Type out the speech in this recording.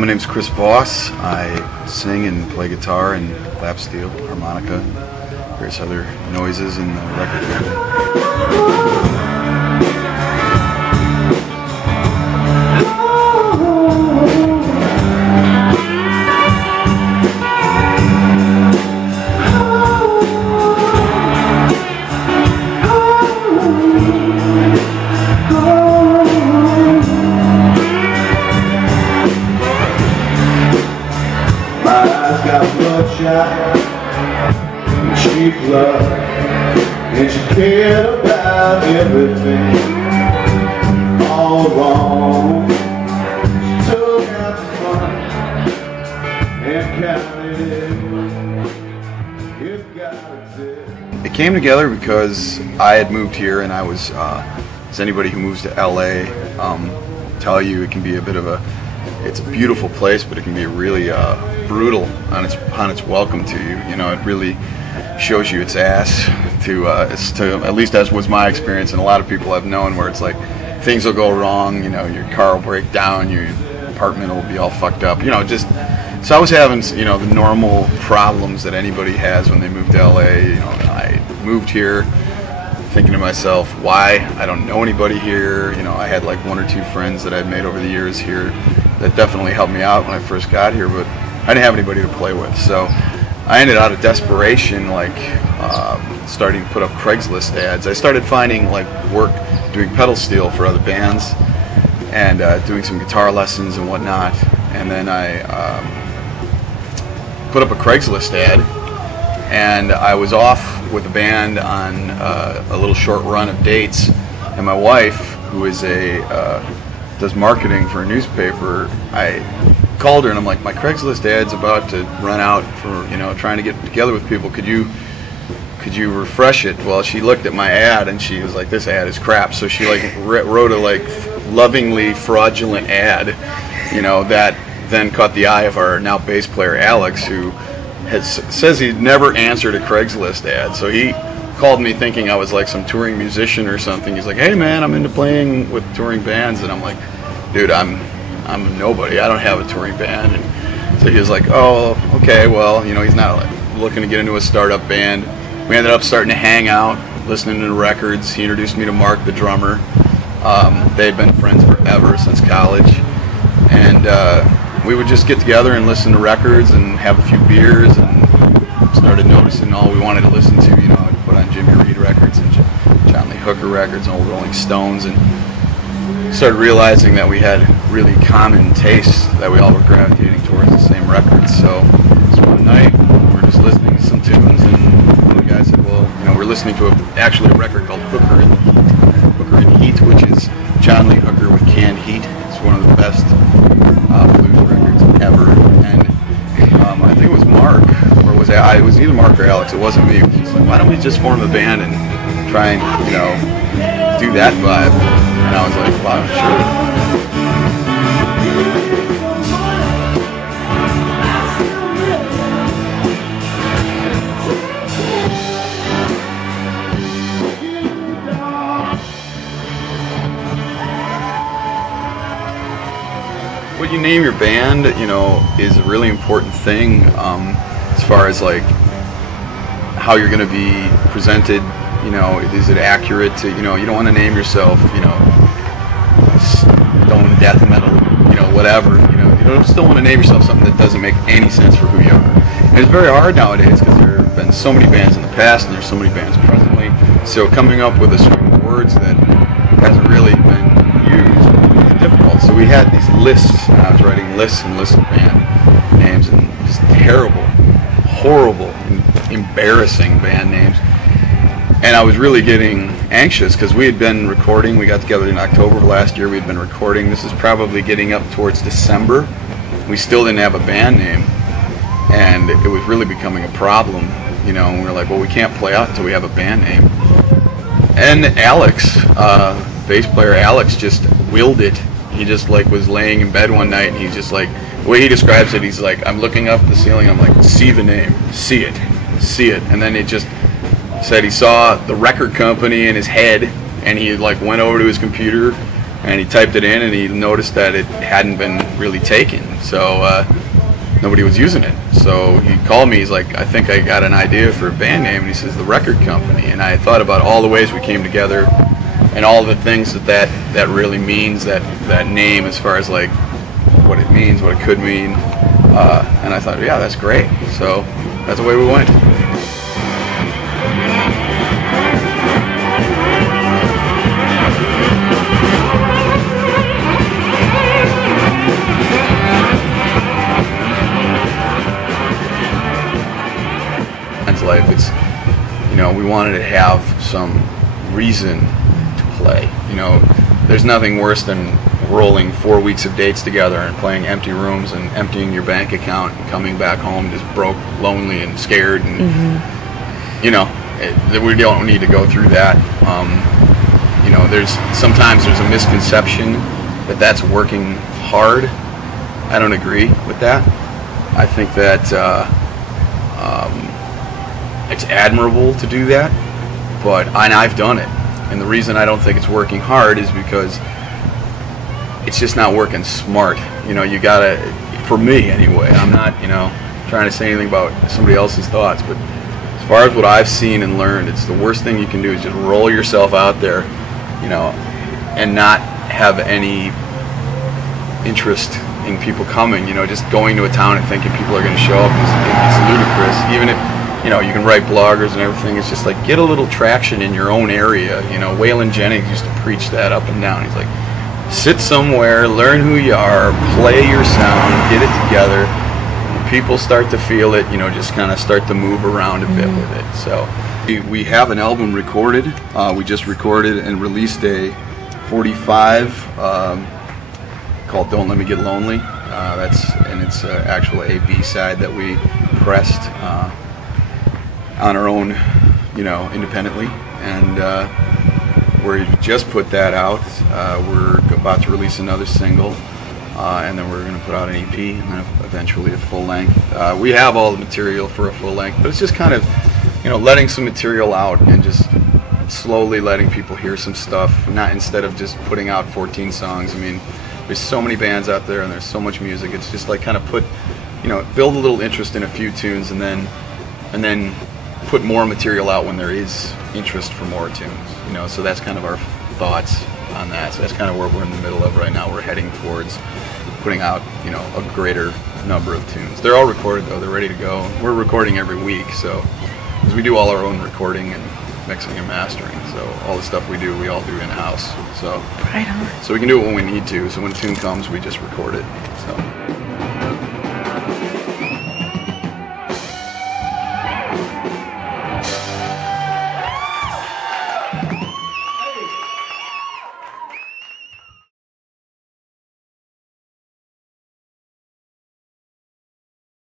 My name's Chris Voss. I sing and play guitar and lap steel, harmonica, and various other noises in the record company. Got bloodshot and cheap love, and she cared about everything all wrong. She took out the fun and counted if God exists. It came together because I had moved here, and I was, as anybody who moves to LA tell you, it can be a bit of a, it's a beautiful place, but it can be really brutal on its welcome to you. You know, it really shows you its ass at least that was my experience, and a lot of people I've known, where it's like things will go wrong. You know, your car will break down, your apartment will be all fucked up. You know, just so I was having, you know, the normal problems that anybody has when they move to LA. You know, I moved here thinking to myself, why? I don't know anybody here. You know, I had like one or two friends that I'd made over the years here that definitely helped me out when I first got here, but I didn't have anybody to play with. So I ended out of desperation, like starting to put up Craigslist ads. I started finding like work doing pedal steel for other bands and doing some guitar lessons and whatnot. And then I put up a Craigslist ad, and I was off with a band on a little short run of dates. And my wife, who is does marketing for a newspaper, I called her and I'm like, my Craigslist ad's about to run out for, you know, trying to get together with people. Could you refresh it? Well, she looked at my ad and she was like, this ad is crap. So she like wrote a like lovingly fraudulent ad, you know, that then caught the eye of our now bass player Alex, who says he'd never answered a Craigslist ad. So he called me thinking I was like some touring musician or something. He's like, hey man, I'm into playing with touring bands. And I'm like, dude, I'm nobody. I don't have a touring band. And so he was like, oh, okay, well, you know, he's not like looking to get into a startup band. We ended up starting to hang out, listening to records. He introduced me to Mark, the drummer. They'd been friends forever, since college. And we would just get together and listen to records and have a few beers, and started noticing all we wanted to listen to. You know, I'd put on Jimmy Reed records and John Lee Hooker records and old Rolling Stones, and started realizing that we had really common tastes, that we all were gravitating towards the same records. So one night we were just listening to some tunes, and one of the guys said, well, you know, we're listening to actually a record called Hooker and Heat, which is John Lee Hooker with canned heat. It's one of the best blues records ever. And I think it was Mark, or it was either Mark or Alex. It wasn't me. It was just like, why don't we just form a band and try and, you know, do that vibe? And I was like, wow, sure. What you name your band, you know, is a really important thing as far as like how you're going to be presented. You know, is it accurate to, you know, you don't want to name yourself, you know, stone death metal, you know, whatever. You know, you don't still want to name yourself something that doesn't make any sense for who you are. And it's very hard nowadays because there have been so many bands in the past and there's so many bands presently. So coming up with a string of words that hasn't really been used is difficult. So we had these lists, and I was writing lists and lists of band names, and just terrible, horrible, embarrassing band names. And I was really getting anxious because we had been recording. We got together in October of last year. We had been recording. This is probably getting up towards December. We still didn't have a band name, and it was really becoming a problem. You know, and we were like, well, we can't play out until we have a band name. And Alex, bass player Alex, just willed it. He just like was laying in bed one night, and he's just like, the way he describes it, he's like, I'm looking up at the ceiling, I'm like, see the name, see it, and then it just said he saw the record company in his head, and he like went over to his computer and he typed it in, and he noticed that it hadn't been really taken. So nobody was using it. So he called me, he's like, I think I got an idea for a band name, and he says, The Record Company. And I thought about all the ways we came together and all the things that really means, that name, as far as like what it means, what it could mean. And I thought, yeah, that's great. So that's the way we went. Life, it's, you know, we wanted to have some reason to play. You know, there's nothing worse than rolling 4 weeks of dates together and playing empty rooms and emptying your bank account and coming back home just broke, lonely, and scared. And you know, we don't need to go through that. You know, sometimes there's a misconception that that's working hard. I don't agree with that. I think that it's admirable to do that, and I've done it. And the reason I don't think it's working hard is because it's just not working smart. You know, you gotta, for me anyway, I'm not, you know, trying to say anything about somebody else's thoughts, but as far as what I've seen and learned, it's the worst thing you can do is just roll yourself out there, you know, and not have any interest in people coming. You know, just going to a town and thinking people are going to show up is ludicrous. Even if, you know, you can write bloggers and everything, it's just like, get a little traction in your own area. You know, Waylon Jennings used to preach that up and down. He's like, sit somewhere, learn who you are, play your sound, get it together. When people start to feel it, you know, just kind of start to move around a bit with it. So we have an album recorded. We just recorded and released a 45 called Don't Let Me Get Lonely. It's an actual A-B side that we pressed on our own, you know, independently, and we just put that out. We're about to release another single, and then we're going to put out an EP, and then eventually a full length. We have all the material for a full length, but it's just kind of, you know, letting some material out and just slowly letting people hear some stuff, not instead of just putting out 14 songs. I mean, there's so many bands out there and there's so much music. It's just like kind of build a little interest in a few tunes, and then put more material out when there is interest for more tunes, you know. So that's kind of our thoughts on that. So that's kind of where we're in the middle of right now. We're heading towards putting out, you know, a greater number of tunes. They're all recorded though, they're ready to go. We're recording every week, so, because we do all our own recording and mixing and mastering, so all the stuff we all do in-house. So right on. So we can do it when we need to, so when a tune comes we just record it. So